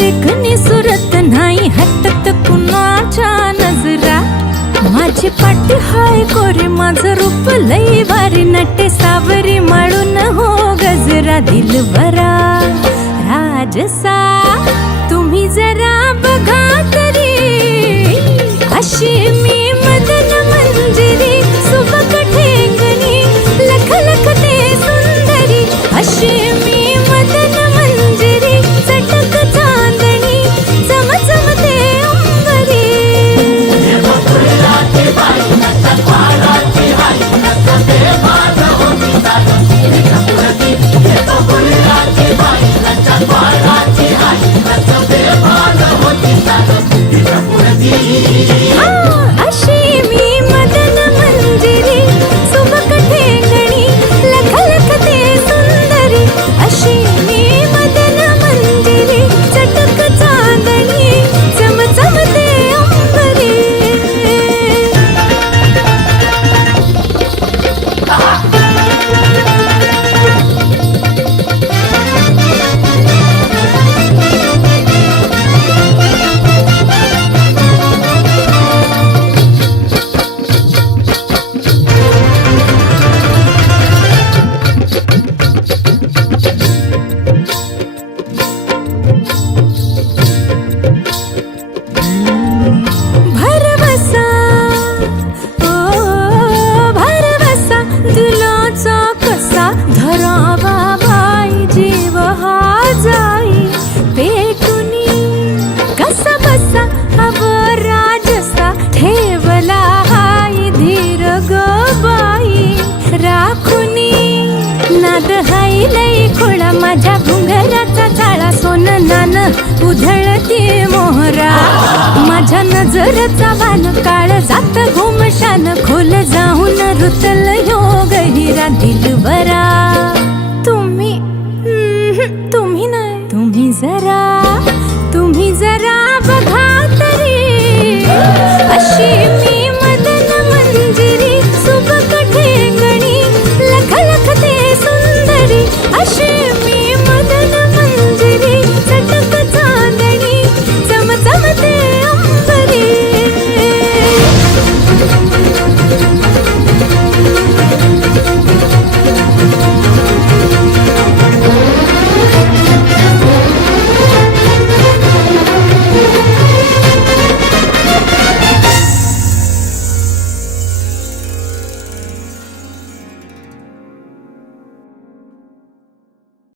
देखणी सुरत नाही हटत कुणाच्या नजरा. माझी पाटी हाय कोरी माझं रूप लई भारी नटे सावरी माळून हो गजरा. दिलबरा राजसा तुम्ही जरा बघा तरी अशी मी मदन मंजिरी. सुबक ठेंगणी लख लख ते सुंदरी अशी मी मदन मंजिरी. चटक चांदणी चमचमते अंबरी. अशी मी मदन मंजिरी. सुबक ठेंगणी लख लख ते सुंदरी अशी मी मदन मंजिरी. चटक चांदणी चमचमते अंबरी. भरवसा ओ भरवसा दिलाचा कसा धरावा बाई. जीव हा जाई पेटुनी कसा बसा हव राजसा. ठेवला हाय धीर ग बाई राखुनी. नाद हाय लई खोळा माझ्या घुंगराचा चाळा. सोन नान उधळती मोहरा. माझ्या नजरचा वान काळ जात घुमशान खोल जाऊन रुतल योग हिरा. दिलबरा